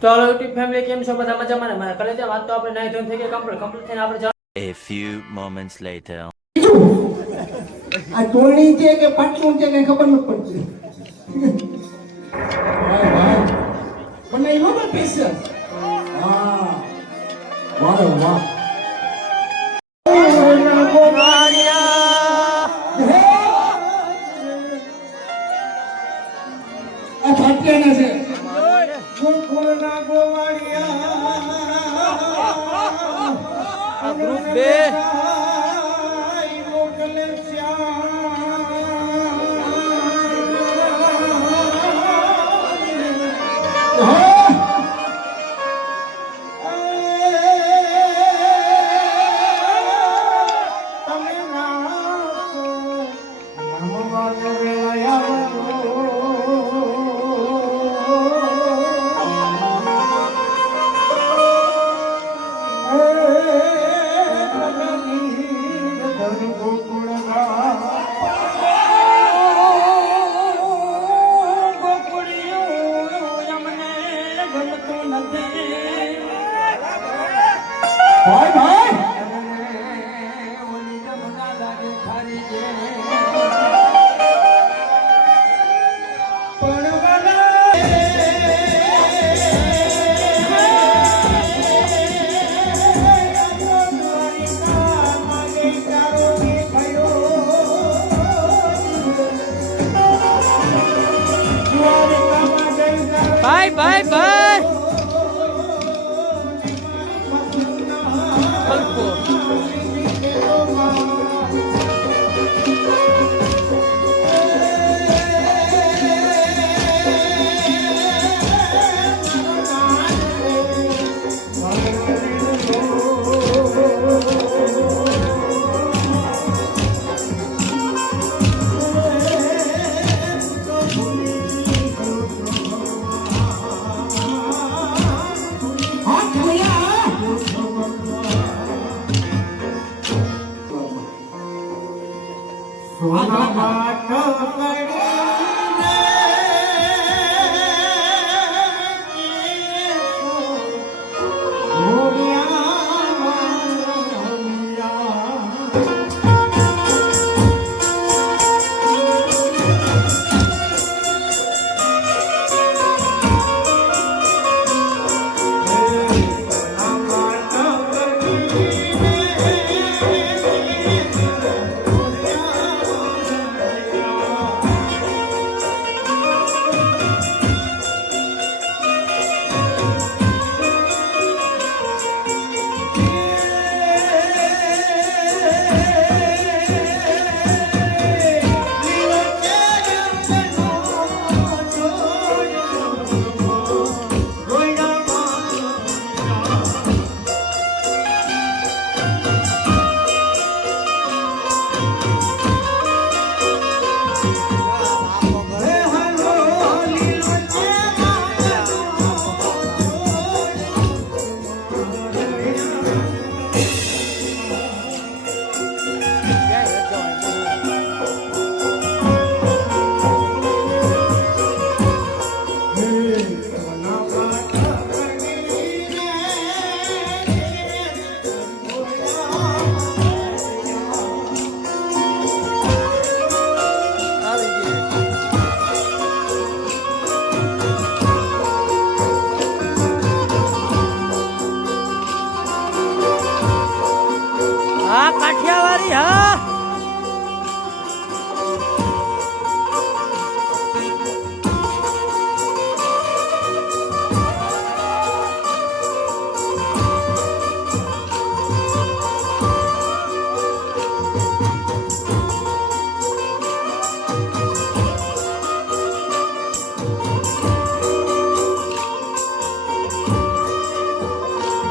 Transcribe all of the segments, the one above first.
તો હાલો YouTube family કેમ છો? બધા મજામાં ને? મારા કલેજા વાત તો આપણે નાઈ ધોઈને થઈ ગઈ કમ્પ્લીટ કમ્પ્લીટ થઈને આપણે A few moments later. આ ટોણી છે કે પાટલું છે કે ખબર ન પડતી. બનાવ્યો ને સ્પેશિયલ હા. વાહ વાહ. saber ભાઈ ભાઈ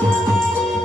Música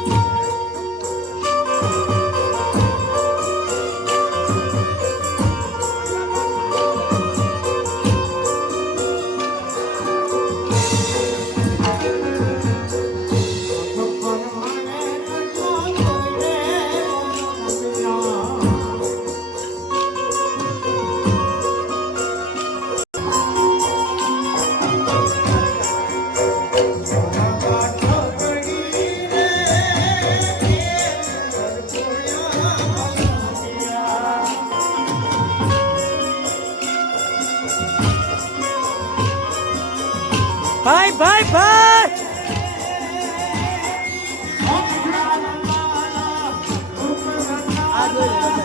ભાઈ ભાઈ ભાઈ આ.